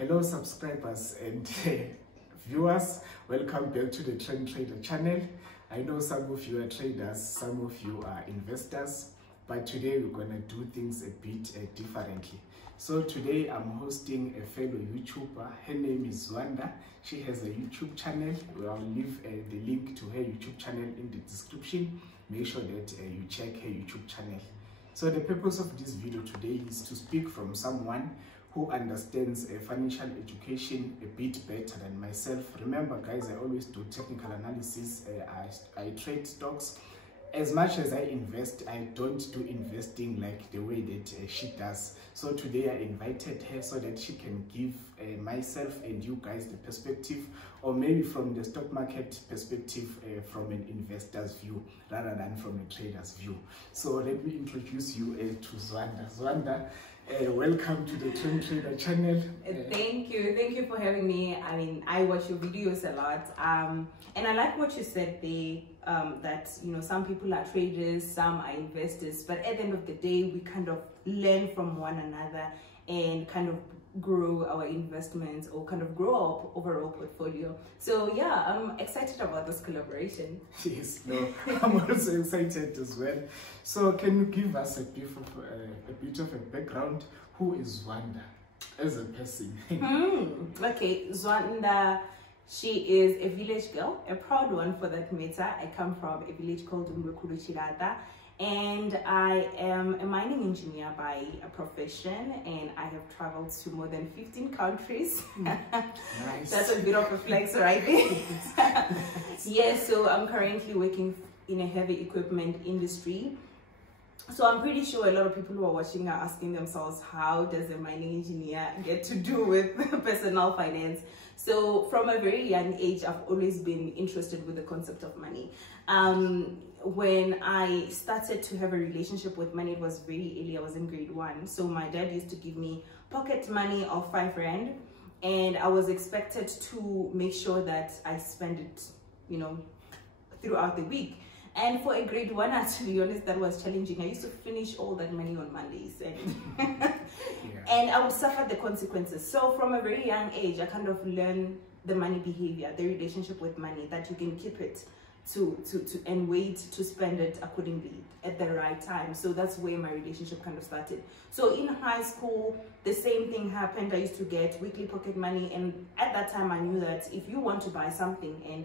Hello subscribers and viewers, welcome back to the Trend Trader channel. I know some of you are traders, some of you are investors, but today we're going to do things a bit differently. So today I'm hosting a fellow YouTuber. Her name is Zwannda. She has a YouTube channel. I'll leave the link to her YouTube channel in the description. Make sure that you check her YouTube channel. So the purpose of this video today is to speak from someone who understands financial education a bit better than myself. Remember guys, I always do technical analysis. I trade stocks. As much as I invest, I don't do investing like the way that she does. So today I invited her so that she can give myself and you guys the perspective, or maybe from the stock market perspective, from an investor's view rather than from a trader's view. So let me introduce you to Zwanda. Zwanda, welcome to the Trend Trader channel. Thank you for having me. I mean, I watch your videos a lot, and I like what you said there, that some people are traders, some are investors, but at the end of the day we kind of learn from one another and kind of grow our investments or kind of grow our overall portfolio. So yeah, I'm excited about this collaboration. Yes, no, I'm also excited as well. So can you give us a bit of a background? Who is Zwanda as a person? Okay, Zwanda, she is a village girl, a proud one for that matter. I come from a village called Untitled, and I am a mining engineer by profession, and I have traveled to more than 15 countries. Nice. That's a bit of a flex right there. Yes, so I'm currently working in a heavy equipment industry. So I'm pretty sure a lot of people who are watching are asking themselves, how does a mining engineer get to do with personal finance? So from a very young age, I've always been interested with the concept of money. When I started to have a relationship with money, it was very early. I was in grade 1. So my dad used to give me pocket money of R5, and I was expected to make sure that I spend it, throughout the week. And for a grade 1, to be honest, that was challenging. I used to finish all that money on Mondays, and and I would suffer the consequences. So from a very young age, I kind of learned the money behavior, the relationship with money, that you can keep it and wait to spend it accordingly at the right time. So that's where my relationship kind of started. So in high school, the same thing happened. I used to get weekly pocket money, and at that time I knew that if you want to buy something and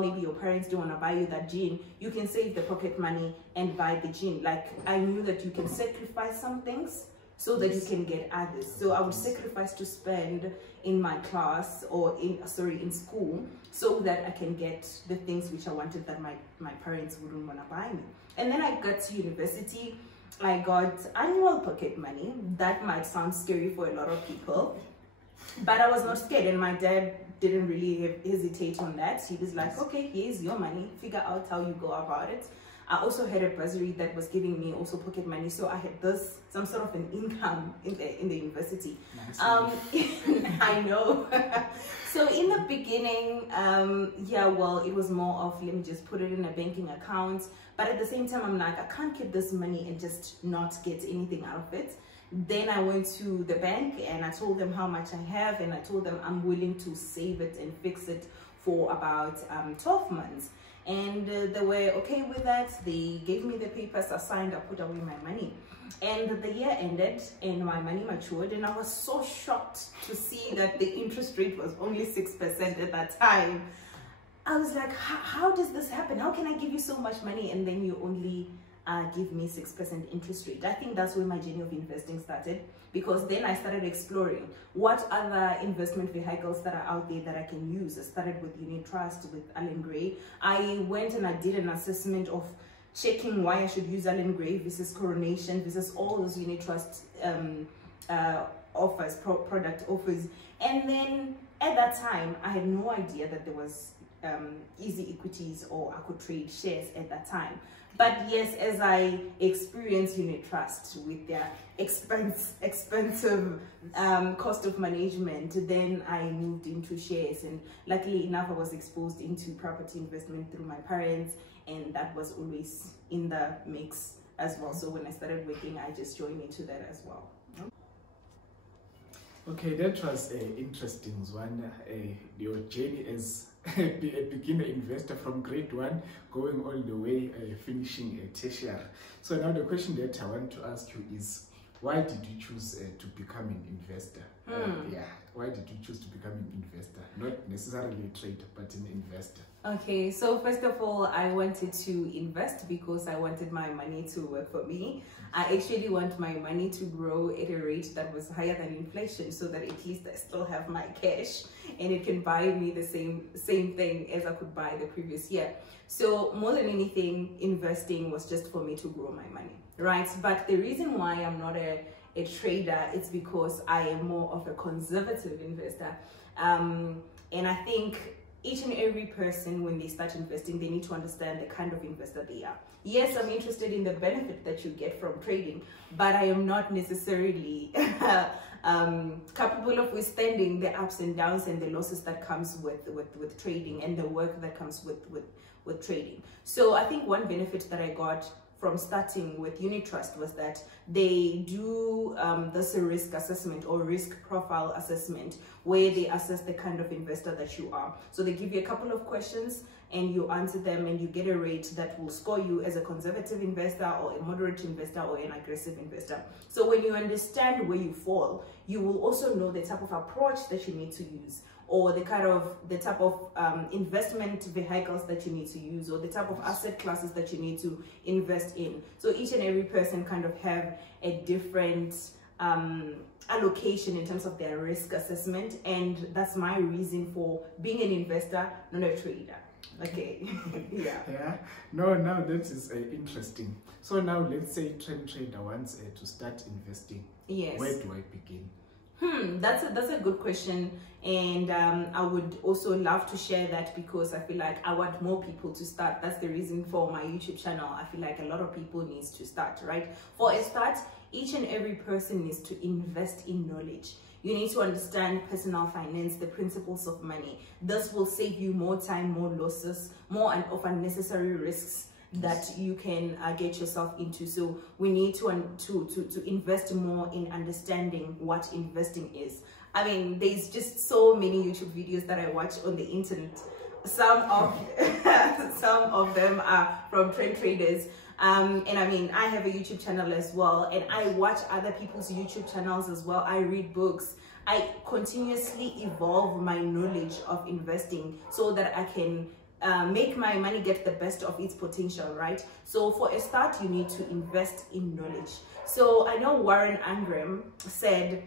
maybe your parents don't want to buy you that jean, you can save the pocket money and buy the jean. Like, I knew that you can sacrifice some things so that you can get others. So I would sacrifice to spend in my class or in school, so that I can get the things which I wanted that my parents wouldn't want to buy me. And then I got to university, I got annual pocket money. That might sound scary for a lot of people, but I was not scared, and my dad didn't really hesitate on that. He was like, okay, here's your money, figure out how you go about it. I also had a bursary that was giving me also pocket money, so I had some sort of an income in the university. Nice. I know. So in the beginning, it was more of, let me just put it in a banking account, but at the same time I'm like, I can't keep this money and just not get anything out of it. Then I went to the bank and I told them how much I have, and I told them I'm willing to save it and fix it for about 12 months. And they were okay with that. They gave me the papers, I signed, I put away my money. And the year ended and my money matured, and I was so shocked to see that the interest rate was only 6% at that time. I was like, how does this happen? How can I give you so much money and then you only give me 6% interest rate? I think that's where my journey of investing started, because then I started exploring what other investment vehicles that are out there that I can use. I started with unit trust, with Allen Gray. I went and I did an assessment of checking why I should use Allen Gray versus Coronation versus all those unit trust offers, product offers. And then at that time, I had no idea that there was easy equities or I could trade shares at that time. But yes, as I experienced unit trust with their expensive cost of management, then I moved into shares, and luckily enough I was exposed into property investment through my parents, and that was always in the mix as well. So when I started working, I just joined into that as well. Okay, that was interesting, Zwanda. Your journey as a beginner investor from grade 1 going all the way finishing a tertiary. So now the question that I want to ask you is, why did you choose to become an investor? Yeah, why did you choose to become an investor? Not necessarily a trader, but an investor. Okay, so first of all, I wanted to invest because I wanted my money to work for me. I actually want my money to grow at a rate that was higher than inflation, so that at least I still have my cash and it can buy me the same thing as I could buy the previous year. So more than anything, investing was just for me to grow my money, right? But the reason why I'm not a trader, it's because I am more of a conservative investor. And I think each and every person, when they start investing, they need to understand the kind of investor they are. Yes, I'm interested in the benefit that you get from trading, but I am not necessarily capable of withstanding the ups and downs and the losses that comes with trading and the work that comes with trading. So I think one benefit that I got from starting with Unit Trust was that they do this risk assessment or risk profile assessment, where they assess the kind of investor that you are. So they give you a couple of questions and you answer them and you get a rate that will score you as a conservative investor or a moderate investor or an aggressive investor. So when you understand where you fall, you will also know the type of approach that you need to use, or the type of investment vehicles that you need to use, or the type of asset classes that you need to invest in. So each and every person kind of have a different allocation in terms of their risk assessment, and that's my reason for being an investor, not a trader. Okay. Yeah. No, now that is interesting. So now let's say trend trader wants to start investing. Yes. Where do I begin? That's a good question, and I would also love to share that, because I feel like I want more people to start. That's the reason for my YouTube channel. I feel like a lot of people need to start, right? For a start, each and every person needs to invest in knowledge. You need to understand personal finance, the principles of money. This will save you more time, more losses, more of unnecessary risks that you can get yourself into. So we need to invest more in understanding what investing is. I mean, there's just so many YouTube videos that I watch on the internet. Some of them are from trend traders. And I mean, I have a YouTube channel as well, and I watch other people's YouTube channels as well. I read books. I continuously evolve my knowledge of investing so that I can make my money get the best of its potential, right? So for a start, you need to invest in knowledge. So I know Warren Ingram said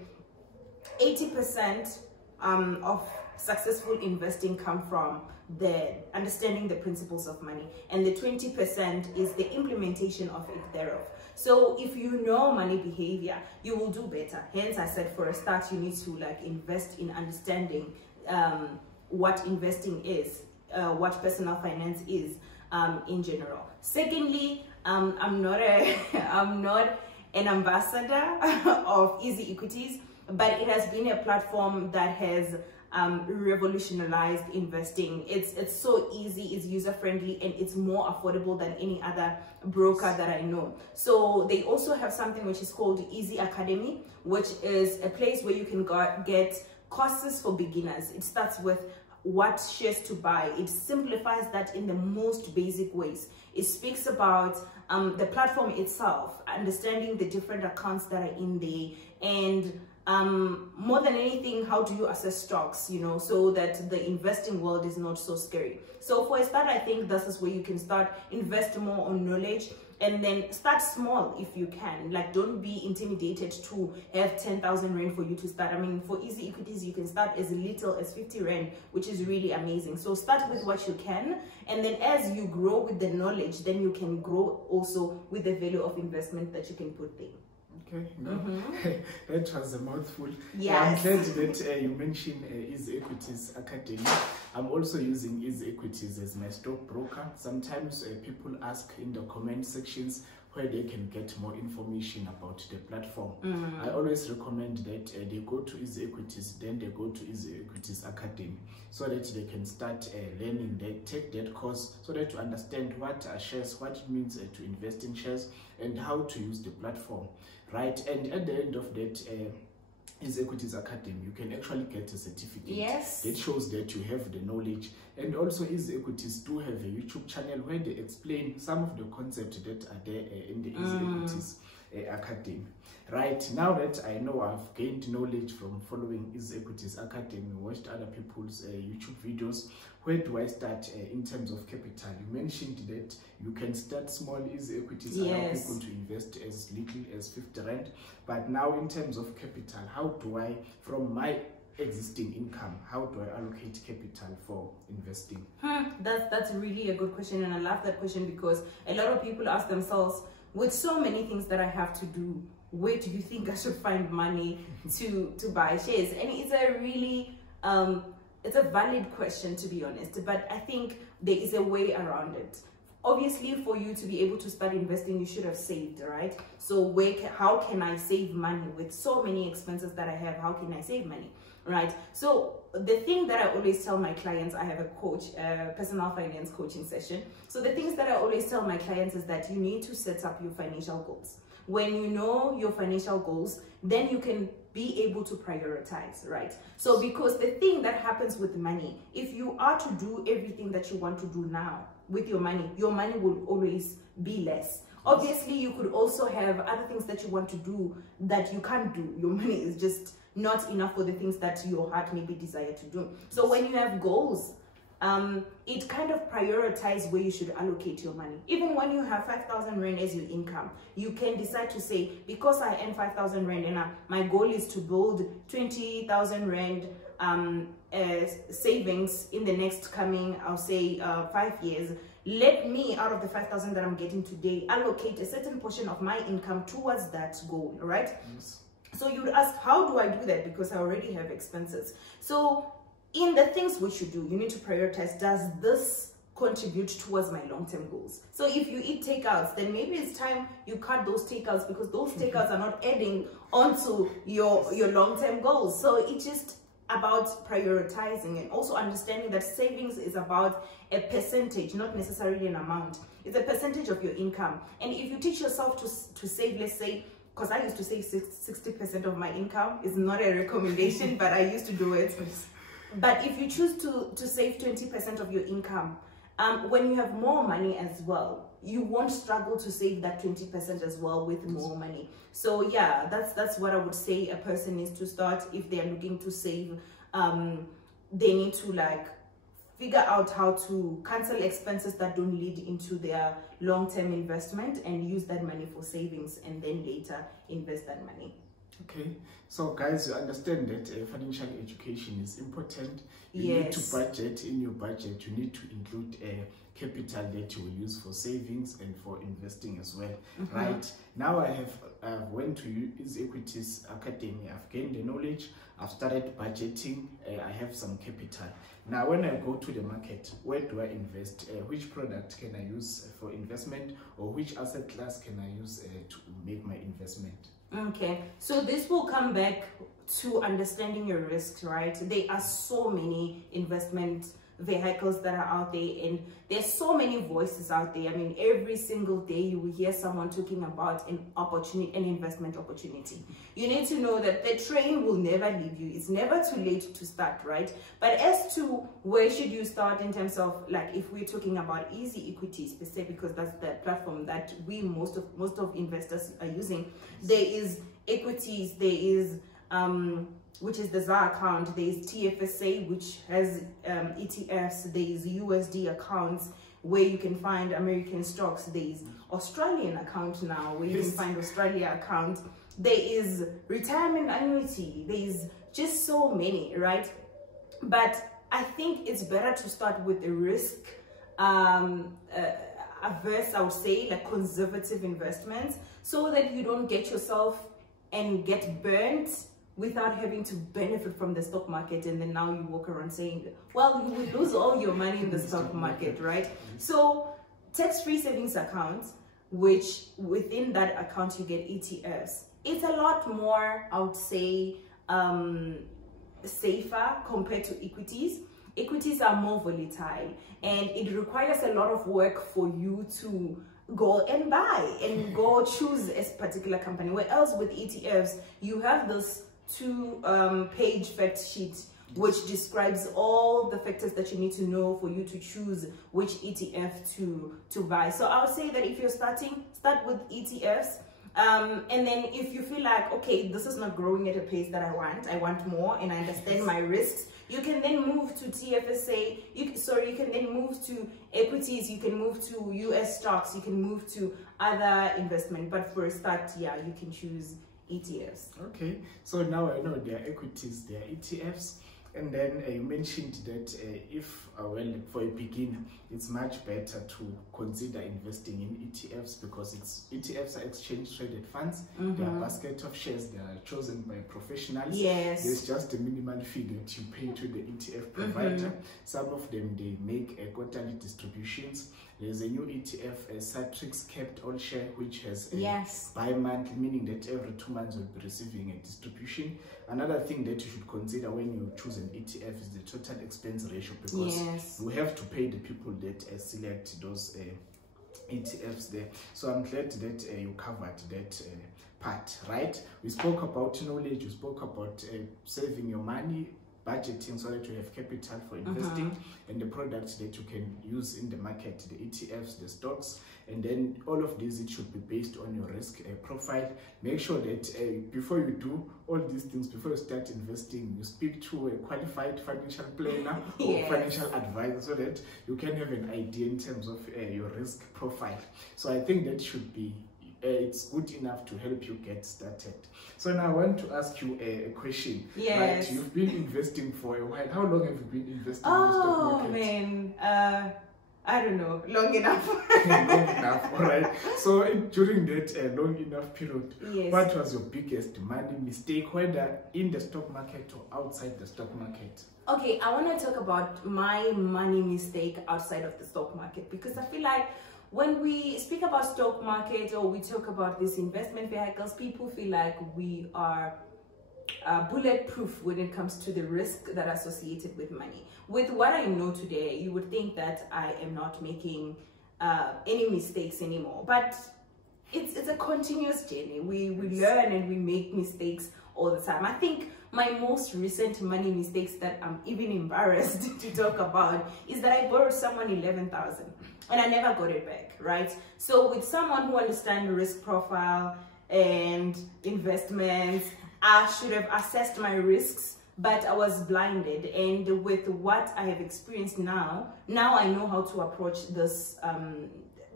80% of successful investing come from the understanding the principles of money, and the 20% is the implementation of it thereof. So if you know money behavior, you will do better. Hence I said, for a start, you need to invest in understanding what investing is, what personal finance is in general. Secondly, I'm not an ambassador of Easy Equities, but it has been a platform that has revolutionized investing. It's so easy, it's user friendly, and it's more affordable than any other broker that I know. So they also have something which is called Easy Academy, which is a place where you can get courses for beginners. It starts with what shares to buy. It simplifies that in the most basic ways. It speaks about the platform itself, understanding the different accounts that are in there, and more than anything, how do you assess stocks, so that the investing world is not so scary. So for a start, I think this is where you can start, invest more on knowledge, and then start small if you can. Don't be intimidated to have 10,000 Rand for you to start. I mean, for Easy Equities, you can start as little as 50 Rand, which is really amazing. So start with what you can, and then as you grow with the knowledge, then you can grow also with the value of investment that you can put there. Okay, that was a mouthful. Yes. I'm glad that you mentioned Easy Equities Academy. I'm also using Easy Equities as my stockbroker. Sometimes people ask in the comment sections where they can get more information about the platform. I always recommend that they go to Easy Equities, then they go to Easy Equities Academy, so that they can start learning. They take that course so that to understand what are shares, what it means to invest in shares, and how to use the platform, right? And at the end of that, Equities Academy, you can actually get a certificate. Yes. It shows that you have the knowledge. And also Equities do have a YouTube channel where they explain some of the concepts that are there in the Equities Academy. Right, now that I know I've gained knowledge from following Equities Academy, watched other people's YouTube videos, where do I start in terms of capital? You mentioned that you can start small. Equities allow people to invest as little as 50 Rand. But now in terms of capital, how do I, from my existing income, how do I allocate capital for investing? That's really a good question, and I love that question because a lot of people ask themselves, with so many things that I have to do, where do you think I should find money to buy shares? And it's a really it's a valid question, to be honest, but I think there is a way around it. Obviously, for you to be able to start investing, you should have saved, right? So how can I save money with so many expenses that I have? How can I save money, right? So the thing that I always tell my clients, I have a coach, personal finance coaching session. So the things that I always tell my clients is that you need to set up your financial goals. When you know your financial goals, then you can be able to prioritize, right? So because the thing that happens with money, if you are to do everything that you want to do now with your money will always be less. Obviously, you could also have other things that you want to do that you can't do. Your money is just not enough for the things that your heart maybe desire to do. So when you have goals, it kind of prioritizes where you should allocate your money. Even when you have 5,000 Rand as your income, you can decide to say, because I earn 5,000 Rand and my goal is to build 20,000 Rand savings in the next coming, I'll say 5 years. Let me, out of the 5,000 that I'm getting today, allocate a certain portion of my income towards that goal, right? Yes. So you would ask, how do I do that? Because I already have expenses. So in the things which you do, you need to prioritize, does this contribute towards my long-term goals? So if you eat takeouts, then maybe it's time you cut those takeouts because those takeouts are not adding onto your long-term goals. So it's just about prioritizing and also understanding that savings is about a percentage, not necessarily an amount. It's a percentage of your income. And if you teach yourself to save, let's say, because I used to save 60% of my income, it's not a recommendation, but I used to do it. But if you choose to save 20% of your income, when you have more money as well, you won't struggle to save that 20% as well with more money. So yeah, that's what I would say a person needs to start if they are looking to save. They need to figure out how to cancel expenses that don't lead into their long-term investment and use that money for savings and then later invest that money. Okay, so guys, you understand that financial education is important. You need to budget. In your budget, you need to include capital that you will use for savings and for investing as well. Right now, I've went to Equities Academy. I've gained the knowledge. I've started budgeting. I have some capital. Now, when I go to the market, where do I invest? Which product can I use for investment, or which asset class can I use to make my investment? Okay, so this will come back to understanding your risks, right? There are so many investment vehicles that are out there, and there's so many voices out there. I mean, every single day you will hear someone talking about an opportunity, an investment opportunity. You need to know that the train will never leave you. It's never too late to start, right? But as to where should you start in terms of, if we're talking about easy equities per se, because that's the platform that most of investors are using. There is equities, there is which is the ZA account, there is TFSA, which has ETFs, there is USD accounts where you can find American stocks, there is Australian account now where you can find Australia account, there is retirement annuity, there is just so many, right? But I think it's better to start with the risk averse, I would say, conservative investments, so that you don't get yourself and get burnt without having to benefit from the stock market, and then now you walk around saying, well, you will lose all your money in the stock market, right? So tax-free savings account, which within that account you get ETFs, it's a lot more, I would say, safer compared to equities. Equities are more volatile, and it requires a lot of work for you to go and buy and go choose a particular company, whereas with ETFs you have this 2-page fact sheet which describes all the factors that you need to know for you to choose which ETF to buy. So I would say that if you're starting, start with ETFs. And then if you feel like, okay, this is not growing at a pace that I want more, and I understand my risks, you can then move to TFSA, you can then move to equities, you can move to US stocks, you can move to other investment. But for a start, yeah, you can choose ETFs. Okay, so now I know there are equities, there are ETFs. And then you mentioned that well, for a beginner, it's much better to consider investing in ETFs because ETFs are exchange-traded funds. They are a basket of shares. They are chosen by professionals. Yes. There's just a minimal fee that you pay to the ETF provider. Some of them, they make quarterly distributions. There's a new ETF, a Satrix capped all share, which has a bi-monthly, meaning that every 2 months you'll be receiving a distribution. Another thing that you should consider when you choose an ETF is the total expense ratio, because you have to pay the people that select those ETFs there. So I'm glad that you covered that part, right? We spoke about knowledge, we spoke about saving your money, budgeting so that you have capital for investing, and the products that you can use in the market, the ETFs, the stocks, and then all of these, it should be based on your risk profile. Make sure that before you do all these things, before you start investing, you speak to a qualified financial planner or financial advisor so that you can have an idea in terms of your risk profile. So I think that should be it's good enough to help you get started. So now I want to ask you a question. Yes. Right? You've been investing for a while. How long have you been investing in the stock market? Oh man, I don't know, long enough. Long enough, all right. So during that long enough period, what was your biggest money mistake, whether in the stock market or outside the stock market? Okay, I want to talk about my money mistake outside of the stock market, because I feel like when we speak about stock market or we talk about these investment vehicles, people feel like we are bulletproof when it comes to the risk that are associated with money. With what I know today, you would think that I am not making any mistakes anymore, but it's a continuous journey. We learn and we make mistakes all the time. I think my most recent money mistakes that I'm even embarrassed to talk about is that I borrowed someone 11,000 and I never got it back, right? So with someone who understands risk profile and investments, I should have assessed my risks, but I was blinded. And with what I have experienced now I know how to approach this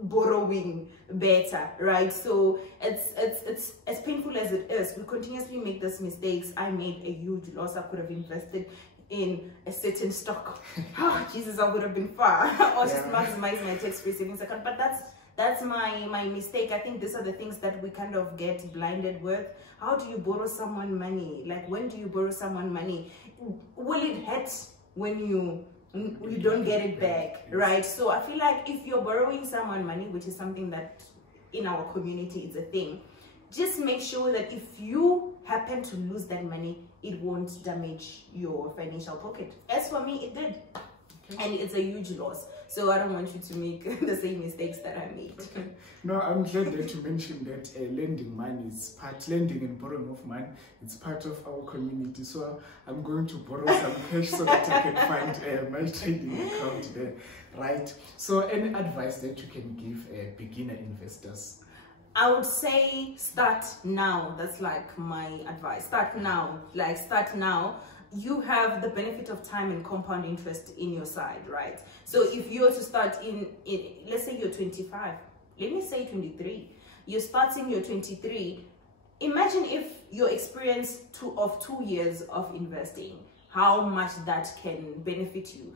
borrowing better, right? So it's as painful as it is, we continuously make these mistakes. I made a huge loss. I could have invested in a certain stock. Oh Jesus, I would have been far. Or just maximize my tax-free savings account. But that's my mistake. I think these are the things that we kind of get blinded with. How do you borrow someone money? Like, when do you borrow someone money? Will it hurt when you don't get it back, right? So I feel like if you're borrowing someone money, which is something that in our community is a thing, just make sure that if you happen to lose that money, it won't damage your financial pocket. As for me, it did. And it's a huge loss. So I don't want you to make the same mistakes that I made. Okay. No, I'm glad that you mentioned that lending money is lending and borrowing of money, it's part of our community. So I'm going to borrow some cash so that I can find my trading account there, right? So any advice that you can give beginner investors? I would say start now. That's like my advice. Start now. Like, start now. You have the benefit of time and compound interest in your side, right? So if you were to start in let's say you're 25, let me say 23, you're starting, you're 23, imagine if your experience of 2 years of investing, how much that can benefit you.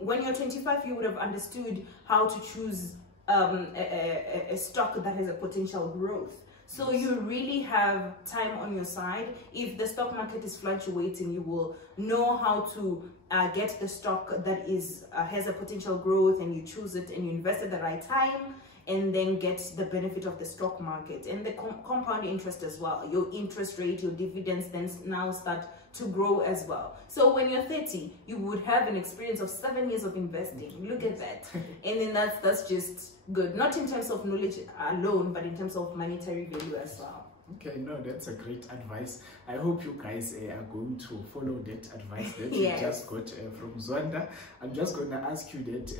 When you're 25, you would have understood how to choose a stock that has a potential growth. So you really have time on your side. If the stock market is fluctuating, you will know how to get the stock that has a potential growth, and you choose it and you invest at the right time, and then get the benefit of the stock market and the compound interest as well. Your interest rate, your dividends then now start to grow as well. So when you're 30, you would have an experience of 7 years of investing. Look at that. And then that's just good, not in terms of knowledge alone, but in terms of monetary value as well. Okay, no, that's a great advice. I hope you guys are going to follow that advice that you just got from Zwanda. I'm just going to ask you that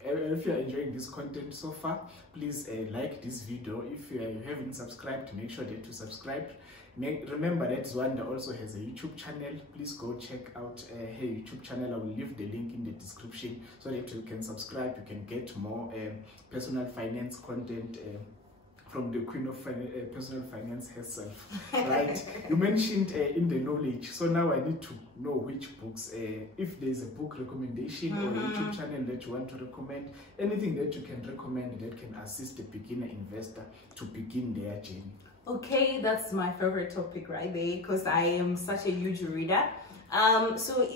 if you're enjoying this content so far, please like this video. If you haven't subscribed, make sure that you subscribe. Remember that Zwanda also has a YouTube channel. Please go check out her YouTube channel. I will leave the link in the description so that you can subscribe. You can get more personal finance content from the queen of personal finance herself, right? You mentioned in the knowledge, so now I need to know which books, if there's a book recommendation or a YouTube channel that you want to recommend, anything that you can recommend that can assist a beginner investor to begin their journey. Okay, that's my favorite topic right there, because I am such a huge reader. So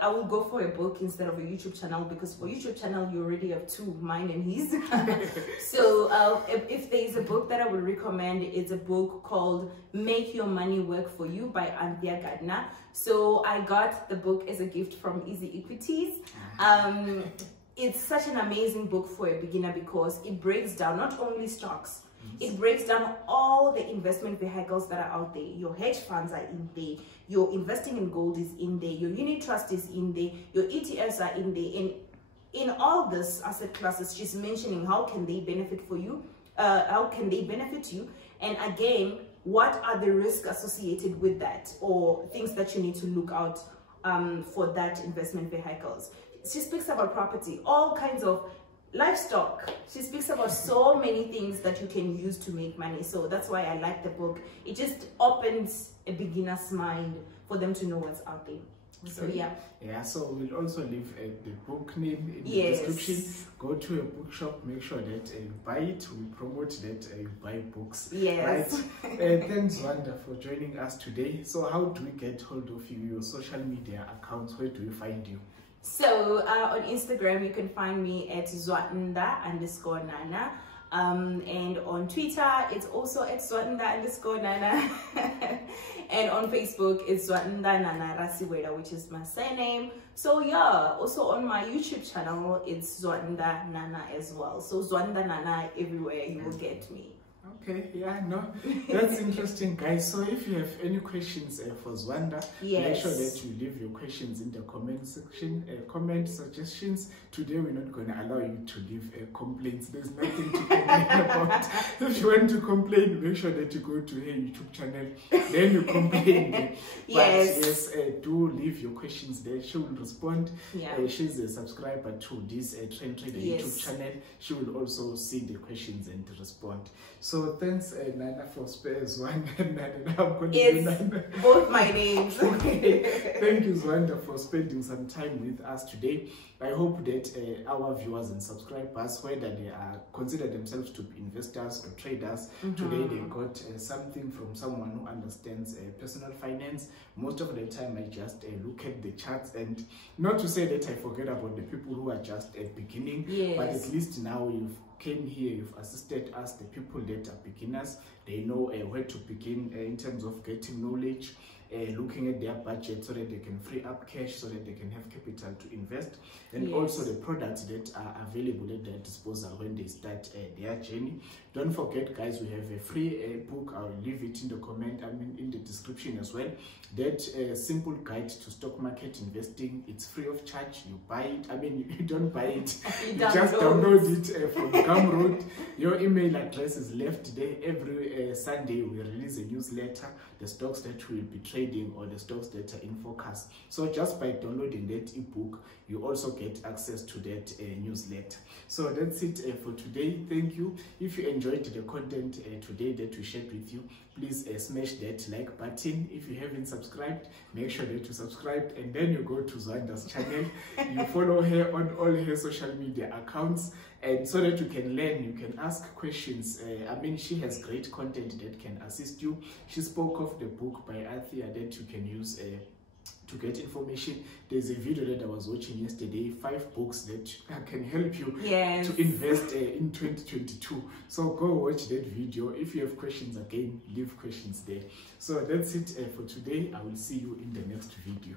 I will go for a book instead of a YouTube channel, because for YouTube channel you already have two, mine and his. So if there is a book that I would recommend, it's a book called Make Your Money Work For You by Untitled. So I got the book as a gift from Easy Equities. It's such an amazing book for a beginner because it breaks down not only stocks, it breaks down all the investment vehicles that are out there. Your hedge funds are in there, your investing in gold is in there, your unit trust is in there, your ETFs are in there. And in all this asset classes, she's mentioning how can they benefit for you, how can they benefit you, and again, what are the risks associated with that, or things that you need to look out for that investment vehicles. She speaks about property, all kinds of livestock. She speaks about so many things that you can use to make money. So that's why I like the book. It just opens a beginner's mind for them to know what's out there. So yeah, so we'll also leave the book name in the description. Go to a bookshop, make sure that you buy it. We promote that you buy books. Right? Thanks Zwanda for joining us today. So how do we get hold of you, your social media accounts? Where do we find you? So on Instagram, you can find me at Zwanda_Nana. And on Twitter, it's also at Zwanda_Nana. And on Facebook, it's Zwaanda Nana Rasiwela, which is my surname. So yeah, also on my YouTube channel, it's Zwaanda Nana as well. So Zwaanda Nana everywhere, you will get me. Okay, yeah, no, that's interesting, guys. So if you have any questions for Zwanda, make sure that you leave your questions in the comment section, comment suggestions. Today we're not going to allow you to leave complaints. There's nothing to complain about. If you want to complain, make sure that you go to her YouTube channel, then you complain. But yes, do leave your questions there. She will respond. She's a subscriber to this Trend Trader YouTube channel. She will also see the questions and respond. So thanks Nana for spares one and Nana. It's both my names. Okay. Thank you Zwanda for spending some time with us today. I hope that our viewers and subscribers, whether they are consider themselves to be investors or traders, today they got something from someone who understands personal finance. Most of the time I just look at the charts, and not to say that I forget about the people who are just beginning, but at least now you've came here, you've assisted us, the people that are beginners. They know where to begin in terms of getting knowledge, looking at their budget so that they can free up cash, so that they can have capital to invest, and also the products that are available at their disposal when they start their journey. Don't forget, guys, we have a free book. I'll leave it in the in the description as well. That simple guide to stock market investing. It's free of charge. You buy it. You don't buy it. You just download it from Gumroad. Your email address is left there. Every Sunday we release a newsletter, the stocks that we will be trading or the stocks that are in focus. So just by downloading that ebook, you also get access to that newsletter. So that's it for today. Thank you. If you enjoyed the content today that we shared with you, please smash that like button. If you haven't subscribed, make sure that you subscribe, and then you go to Zwanda's channel. You follow her on all her social media accounts, and so that you can learn, you can ask questions. She has great content that can assist you. She spoke of the book by F.I.R.E that you can use to get information. There's a video that I was watching yesterday, 5 books that can help you to invest in 2022. So go watch that video. If you have questions, again, leave questions there. So that's it for today. I will see you in the next video.